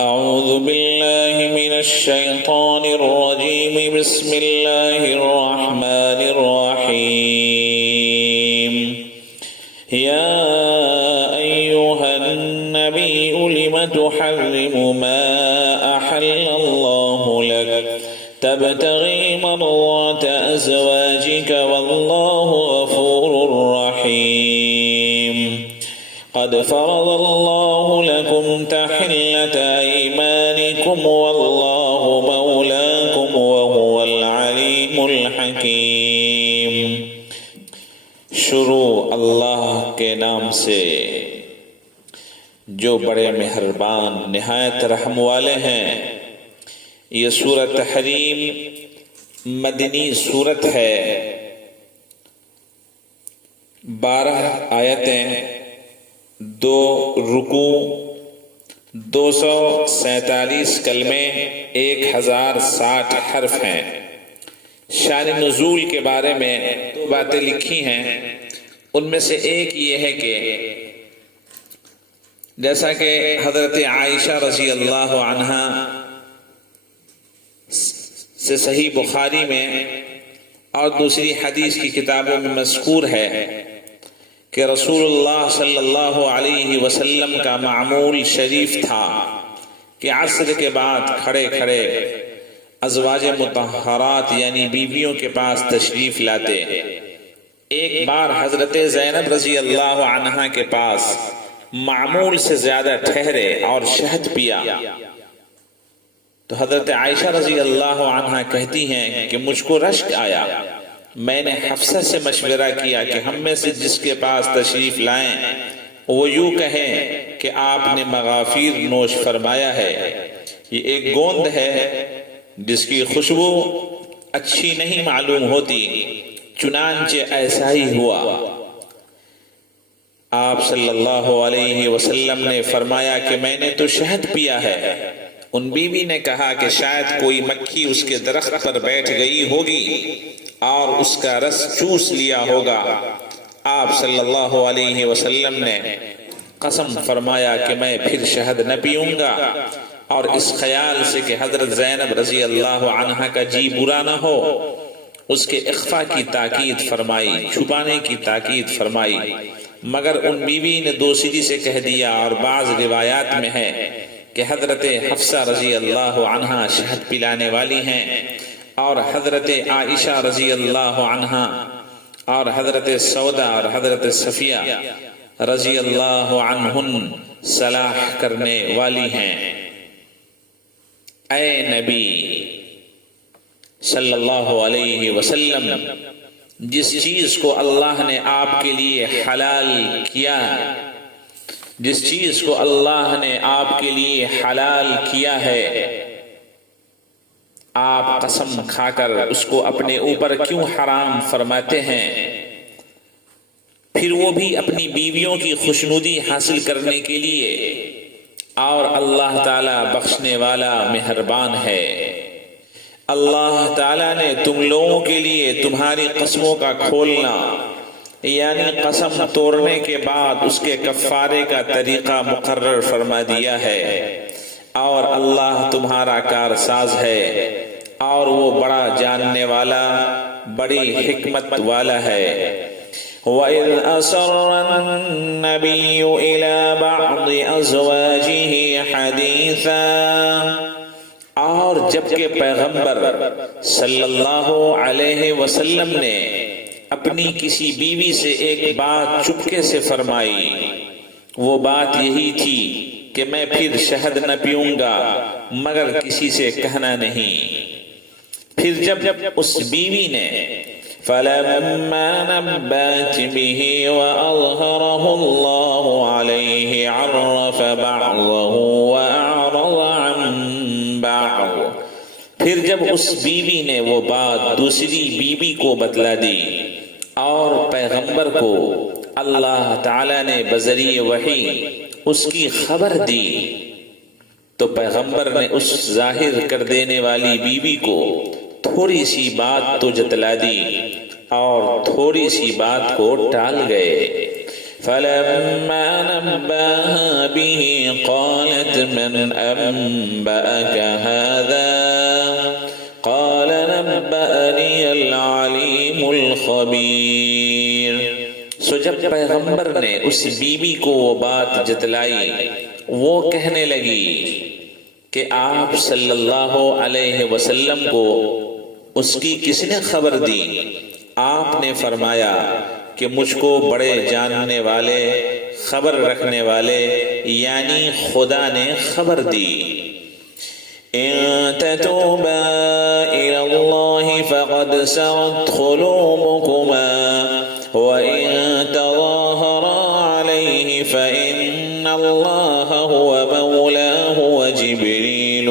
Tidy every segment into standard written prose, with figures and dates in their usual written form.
أعوذ بالله من الشيطان الرجيم. بسم الله الرحمن الرحيم. يا أيها النبي لم تحرم ما أحل الله لك تبتغي مرضات أزواجك والله غفور رحيم. قد فرض الله لكم تحلة أيمانكم والله مولاكم وهو العليم الحكيم. شروع اللہ کے نام سے جو بڑے مہربان نہایت رحم والے ہیں. یہ سورۃ تحریم مدنی سورت ہے. 12 آیتیں، 2 رکوع، 247 کلمے، 1060 حرف ہیں. شان نزول کے بارے میں 2 باتیں لکھی ہیں. ان میں سے ایک یہ ہے کہ جیسا کہ حضرت عائشہ رضی اللہ عنہا سے صحیح بخاری میں اور دوسری حدیث کی کتابوں میں مذکور ہے کہ رسول اللہ صلی اللہ علیہ وسلم کا معمول شریف تھا کہ عصر کے بعد کھڑے کھڑے ازواج مطہرات یعنی بیویوں کے پاس تشریف لاتے. ایک بار حضرت زینب رضی اللہ عنہا کے پاس معمول سے زیادہ ٹھہرے اور شہد پیا تو حضرت عائشہ رضی اللہ عنہا کہتی ہیں کہ مجھ کو رشک آیا. میں نے حفصہ سے مشورہ کیا کہ ہم میں سے جس کے پاس تشریف لائیں وہ یوں کہیں کہ آپ نے مغافیر نوش فرمایا ہے. یہ ایک گوند ہے جس کی خوشبو اچھی نہیں معلوم ہوتی. چنانچہ ایسا ہی ہوا. آپ صلی اللہ علیہ وسلم نے فرمایا کہ میں نے تو شہد پیا ہے. ان بیوی نے کہا کہ شاید کوئی مکھی اس کے درخت پر بیٹھ گئی ہوگی اور اس کا رس چوس لیا ہوگا. آپ صلی اللہ علیہ وسلم نے قسم فرمایا کہ میں پھر شہد نہ پیوں گا، اور اس خیال سے کہ حضرت زینب رضی اللہ عنہا کا جی برا نہ ہو اس کے اخفا کی تاکید فرمائی، چھپانے کی تاکید فرمائی. مگر ان بیوی نے دوسری سے کہہ دیا. اور بعض روایات میں ہے کہ حضرت حفصہ رضی اللہ عنہا شہد پلانے والی ہیں اور حضرت عائشہ رضی اللہ عنہا اور حضرت سودا اور حضرت صفیہ رضی اللہ عنہن صلاح کرنے والی ہیں. اے نبی صلی اللہ علیہ وسلم، جس چیز کو اللہ نے آپ کے لیے حلال کیا، جس چیز کو اللہ نے آپ کے لیے حلال کیا ہے، آپ قسم کھا کر اس کو اپنے اوپر کیوں حرام فرماتے ہیں؟ پھر وہ بھی اپنی بیویوں کی خوشنودی حاصل کرنے کے لیے. اور اللہ تعالیٰ بخشنے والا مہربان ہے. اللہ تعالیٰ نے تم لوگوں کے لیے تمہاری قسموں کا کھولنا یعنی قسم توڑنے کے بعد اس کے کفارے کا طریقہ مقرر فرما دیا ہے. اور اللہ تمہارا کارساز ہے اور وہ بڑا جاننے والا، بڑی حکمت والا ہے. وَإِذْ أَسَرَّ النَّبِيُّ إِلَى بَعْضِ أَزْوَاجِهِ حَدِيثًا، اور جبکہ پیغمبر صلی اللہ علیہ وسلم نے اپنی کسی بیوی سے ایک بات چپکے سے فرمائی، وہ بات یہی تھی کہ میں پھر شہد نہ پیوں گا مگر کسی سے کہنا نہیں. پھر جب اس بیوی نے فَلَمَّا نَبَّأَتْ بِهِ وَأَظْهَرَهُ اللَّهُ عَلَيْهِ عَرَّفَ بَعْضَهُ وَأَعْرَضَ عَنْ بَعْضٍ، پھر جب اس بیوی نے وہ بات دوسری بیوی کو بتلا دی اور پیغمبر کو اللہ تعالیٰ نے بذریعہ وحی اس کی خبر دی تو پیغمبر نے اس ظاہر کر دینے والی بیوی کو تھوڑی سی بات تو جتلا دی اور تھوڑی سی بات کو ٹال گئے. فلما نبأها به قالت من أنبأك هذا قال نبأني العليم الخبير۔ سو جب پیغمبر نے اس بی بی کو وہ بات جتلائی، وہ کہنے لگی کہ آپ صلی اللہ علیہ وسلم کو اس کی کس نے خبر دی؟ آپ نے فرمایا کہ مجھ کو بڑے جاننے والے، خبر رکھنے والے یعنی خدا نے خبر دی۔ ان تتوبا الى اللہ فقد سغت قلوبكما وان تظاهرا عليه فان اللہ هو مولاه وجبريل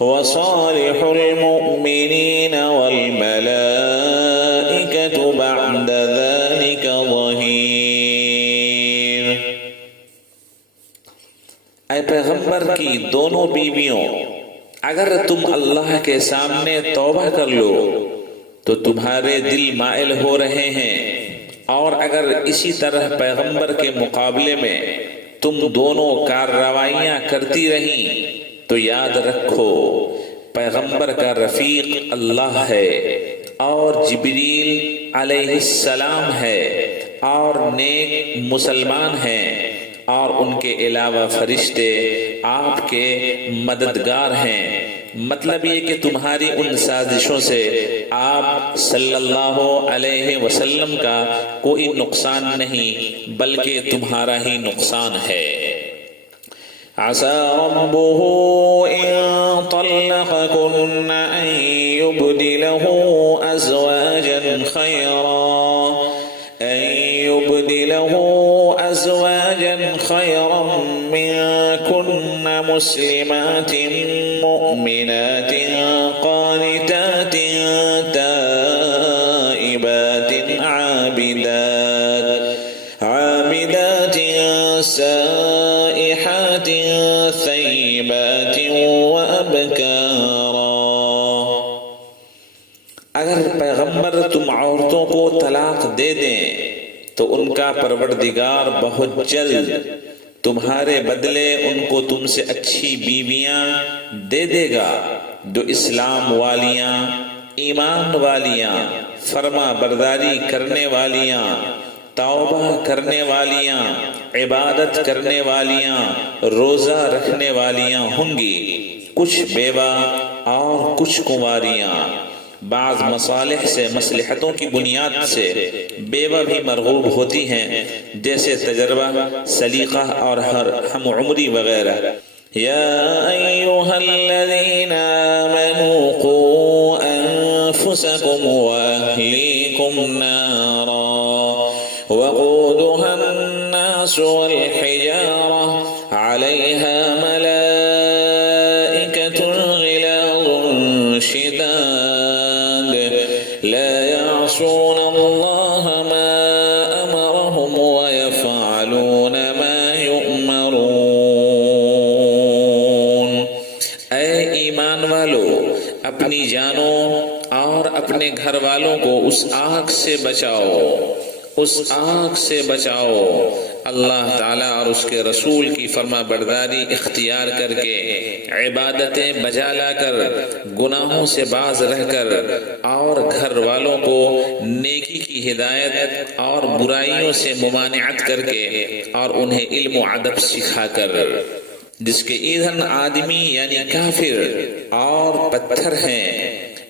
وصالح المؤمنين والملائكة بعد ذلك ظهير۔ اے پیغمبر کی دونوں بیویوں، اگر تم اللہ کے سامنے توبہ کر لو تو تمہارے دل مائل ہو رہے ہیں، اور اگر اسی طرح پیغمبر کے مقابلے میں تم دونوں کارروائیاں کرتی رہیں تو یاد رکھو پیغمبر کا رفیق اللہ ہے اور جبریل علیہ السلام ہے اور نیک مسلمان ہیں، اور ان کے علاوہ فرشتے آپ کے مددگار ہیں۔ مطلب یہ کہ تمہاری ان سازشوں سے آپ صلی اللہ علیہ وسلم کا کوئی نقصان نہیں بلکہ تمہارا ہی نقصان ہے۔ عسى ربه إن طلقكن أن يبدله أزواجا خيرا منكن مسلمات مؤمنات قانتات تائبات عابدات سائحات ثیبات وابکارا۔ اگر پیغمبر تم عورتوں کو طلاق دے دیں تو ان کا پروردگار بہت جلد تمہارے بدلے ان کو تم سے اچھی بیویاں دے دے گا جو اسلام والیاں، ایمان والیاں، فرما برداری کرنے والیاں، توبہ کرنے والیاں، عبادت کرنے والیاں، روزہ رکھنے والیاں ہوں گی، کچھ بیوہ اور کچھ کنواریاں۔ بعض مصالح سے، مصلحتوں کی بنیاد سے بیوہ بھی مرغوب ہوتی ہیں، جیسے تجربہ، سلیقہ اور ہم عمری وغیرہ۔ یا ایھا الذین آمنوا قوا انفسکم واہلیکم نارا وقودها الناس والحجارة عليها ملائكة غلاظ شداد لا يعصون الله ما أمرهم ويفعلون ما يؤمرون۔ اے ایمان والو، اپنی جانوں اور اپنے گھر والوں کو اس آگ سے بچاؤ، اس آگ سے بچاؤ، اللہ تعالیٰ اور اس کے رسول کی فرما برداری اختیار کر کے، عبادتیں بجا لا کر، گناہوں سے باز رہ کر، اور گھر والوں کو نیکی کی ہدایت اور برائیوں سے ممانعت کر کے، اور انہیں علم و ادب سکھا کر۔ جس کے ایندھن آدمی یعنی کافر اور پتھر ہیں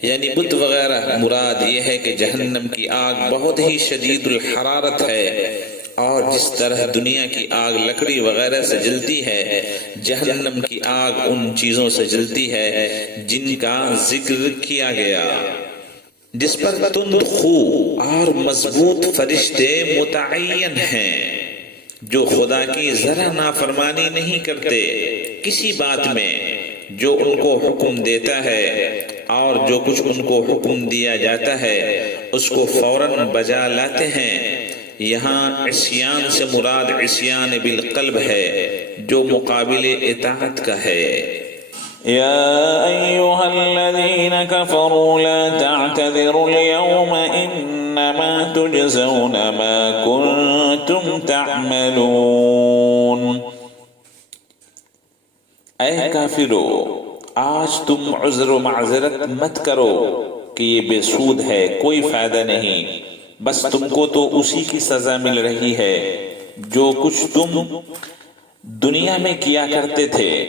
یعنی بت وغیرہ، مراد یہ ہے کہ جہنم کی آگ بہت ہی شدید الحرارت ہے، اور جس طرح دنیا کی آگ لکڑی وغیرہ سے جلتی ہے، جہنم کی آگ ان چیزوں سے جلتی ہے جن کا ذکر کیا گیا، جس پر تند خو اور مضبوط فرشتے متعین ہیں جو خدا کی ذرا نافرمانی نہیں کرتے کسی بات میں، جو ان کو حکم دیتا ہے اور جو کچھ ان کو حکم دیا جاتا ہے اس کو فوراً بجا لاتے ہیں۔ یہاں عصیان سے مراد عصیان بالقلب ہے جو مقابل اطاعت کا ہے۔ یا ایھا الذین کفروا لا تعتذروا اليوم انما تجزون ما کنتم تعملون۔ اے کافرو، آج تم عذر و معذرت مت کرو کہ یہ بے سود ہے، کوئی فائدہ نہیں، بس تم کو تو اسی کی سزا مل رہی ہے جو کچھ تم دنیا میں کیا کرتے تھے۔